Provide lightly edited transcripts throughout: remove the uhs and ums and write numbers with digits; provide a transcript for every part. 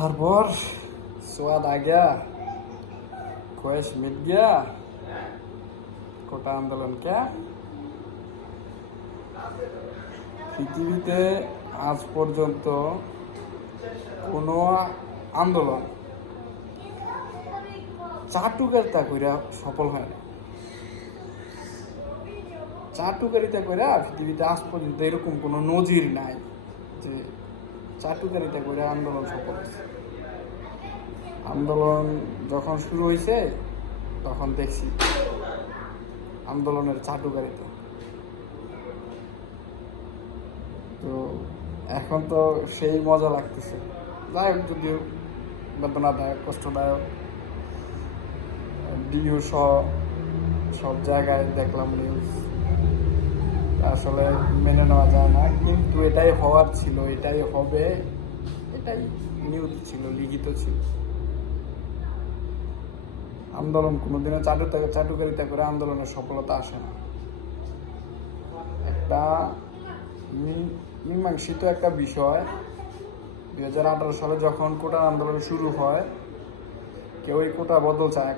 কথার পর स्वाद आ गया, ख्वाहिश मिट गया, কোটা আন্দোলন কে পৃথিবীতে আজ পর্যন্ত কোনো আন্দোলন চাটুকারিতা কইরা সফল হয় না। চাটুকারিতা কইরা পৃথিবীতে আজ পর্যন্ত এরকম কোনো নজির নাই যে চাটুকারিতা কইরা আন্দোলন সফল হয়েছে। আন্দোলন যখন শুরু হয়েছে তখন দেখছি আন্দোলনের চাটুকারিতা। তো এখন তো সেই মজা লাগতেছে, যাই হোক, যদিও বেদনাদায়ক, কষ্টদায়ক। ডিউ সহ সব জায়গায় দেখলাম নিউজ, আসলে মেনে নেওয়া যায় না, কিন্তু এটাই হওয়ার ছিল, এটাই হবে, এটাই নিউজ ছিল, লিখিত ছিল। আন্দোলন কোনোদিনও চাটুকারিতা করে আন্দোলনের সফলতা আসে না। একটা মীমাংসিত একটা বিষয় 2018 সালে যখন কোটা আন্দোলন শুরু হয়, কেউ এই কোটা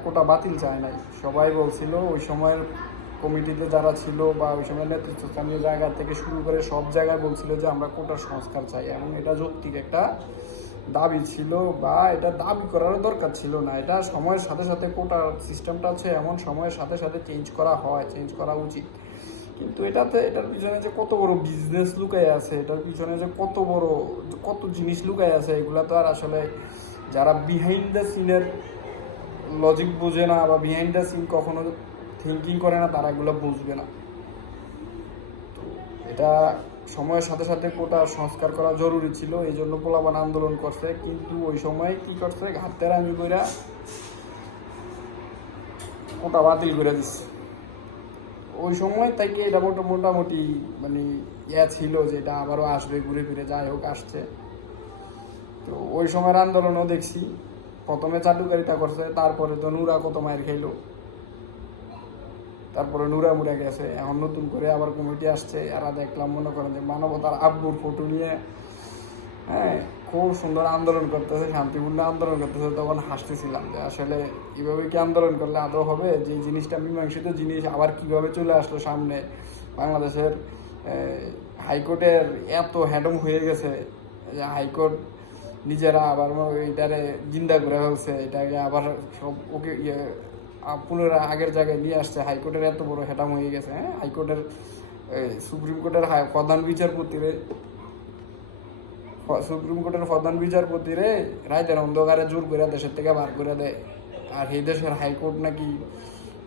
কোটা বাতিল চায় নাই। সবাই বলছিল, ওই সময়ের কমিটিতে যারা ছিল বা ওই সময় নেতৃত্বস্থানীয় জায়গা থেকে শুরু করে সব জায়গায় বলছিল যে আমরা কোটার সংস্কার চাই, এবং এটা যৌক্তিক একটা দাবি ছিল, বা এটা দাবি করারও দরকার ছিল না। এটা সময়ের সাথে সাথে কোটার সিস্টেমটা আছে এমন সময়ের সাথে সাথে চেঞ্জ করা উচিত। কিন্তু এটার পিছনে যে কত বড় বিজনেস লুকায় আছে, এটার পিছনে যে কত জিনিস লুকায় আছে, এগুলা তো আর আসলে যারা বিহাইন্ড দ্য সিনের লজিক বোঝে না বা বিহাইন্ড দ্য সিন কখনো থিঙ্কিং করে না, তারা এগুলো বুঝবে না। তো এটা সময়ের সাথে সাথে কোটা সংস্কার করা জরুরি ছিল, এই জন্য পোলাপান আন্দোলন করছে। কিন্তু ওই সময় কি করছে, ঘাটতেরামি কইরা কোটা বাতিল করে দিচ্ছে। ওই সময় তাইকে এটা মোটামুটি মানে ছিল যে এটা আবারও আসবে, ঘুরে ফিরে, যাই হোক আসছে। তো ওই সময়ের আন্দোলনও দেখছি, প্রথমে চাটুকারিতা করছে, তারপরে তো নুরা কত মায়ের খাইলো, তারপরে নুরা মুড়া গেছে, এখন নতুন করে আবার কমিটি আসছে। এরা দেখলাম, মনে করেন যে মানবতার আব্বুর ফটো নিয়ে খুব সুন্দর আন্দোলন করতেছে, শান্তিপূর্ণ আন্দোলন করতেছে। তখন হাসতেছিলাম যে আসলে এইভাবে কি আন্দোলন করলে আদৌ হবে? যে জিনিসটা মীমাংসিত জিনিস আবার কিভাবে চলে আসলো সামনে। বাংলাদেশের হাইকোর্টের এত হ্যাডম হয়ে গেছে যে হাইকোর্ট নিজেরা আবার এটারে জিন্দা করে ফেলছে, এটাকে আবার সব ওকে পুনরায় আগের জায়গায় নিয়ে আসছে। হাইকোর্টের এত বড় হ্যাডাম হয়ে গেছে। হাইকোর্টের সুপ্রিম কোর্টের প্রধান বিচারপতিরে রাইতের অন্ধকারে জোর করে দেশের থেকে বার করে দেয়। আর এই দেশের হাইকোর্ট নাকি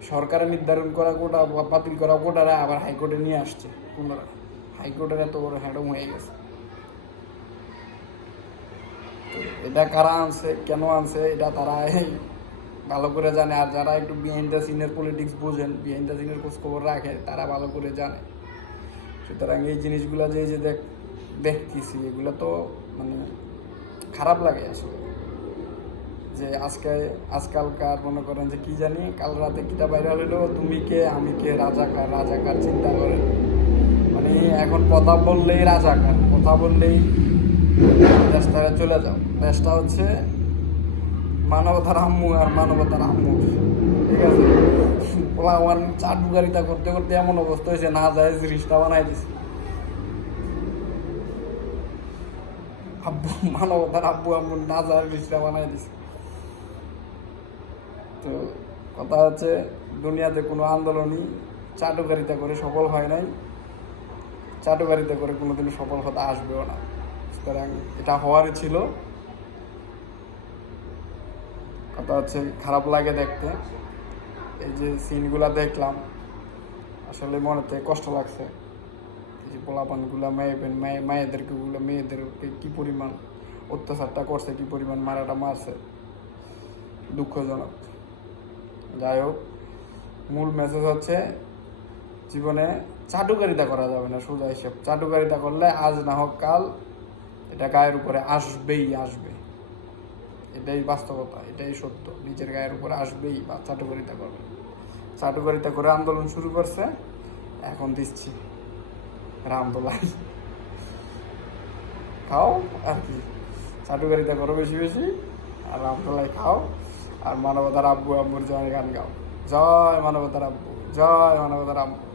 সরকারের নির্ধারণ করা কোটা বা বাতিল করা কোটারা আবার হাইকোর্টে নিয়ে আসছে পুনরায়। হাইকোর্টের এত বড় হ্যাডম হয়ে গেছে। এটা কারা আনছে, কেন আনছে, এটা তারা ভালো করে জানে। আর যারা একটু বিহাইন্ড দ্য সিনের পলিটিক্স বোঝেন, বিহাইন্ড দ্য সিনের খোঁজখবর রাখে, তারা ভালো করে জানে। সুতরাং এই জিনিসগুলো যে দেখতেছি, এগুলো তো মানে খারাপ লাগে আসলে। যে আজকালকার মনে করেন যে কি জানি, কাল রাতে কিটা ভাইরাল হলো, তুমি কে আমি কে, রাজাকার চিন্তা করেন। মানে এখন কথা বললেই রাজাকার, কথা বললেই দেশটা চলে যাও। দেশটা হচ্ছে মানবতার আম্মু আর মানবতার আম্মু, ঠিক আছে? আমার চাটুকারিতা করতে করতে এমন অবস্থা হয়েছে, না যায় জিনিসটা বানাই দিছে মানবতার আব্বু আম্মু, না যায় জিনিসটা বানাই দিছে। তো কথা হচ্ছে, দুনিয়াতে কোনো আন্দোলনই চাটুকারিতা করে সফল হয় নাই, চাটুকারিতা করে কোনোদিন সফল হতে আসবেও না। সুতরাং এটা হওয়ারই ছিল। কথা হচ্ছে, খারাপ লাগে দেখতে। এই যে সিনগুলা দেখলাম, আসলে মনেতে কষ্ট লাগছে। এই যে পোলাপানগুলা মেয়েদেরকে কি পরিমাণ অত্যাচারটা করছে, কি পরিমাণ মারছে, দুঃখজনক। যাই হোক, মূল মেসেজ হচ্ছে, জীবনে চাটুকারিতা করা যাবে না। সোজা হিসেব, চাটুকারিতা করলে আজ না হোক কাল এটা গায়ের উপরে আসবে। এটাই বাস্তবতা, এটাই সত্য। নিজের গায়ের উপরে আসবেই বা চাটুকারিতা করে আন্দোলন শুরু করছে। এখন দিচ্ছি রামদোলাই, খাও আর কি। চাটুকারিতা করো বেশি বেশি, আর রামতলায় খাও, আর মানবতার আব্বু আব্বুর জয় গান গাও। জয় মানবতার আব্বু, জয় মানবতার আব্বু।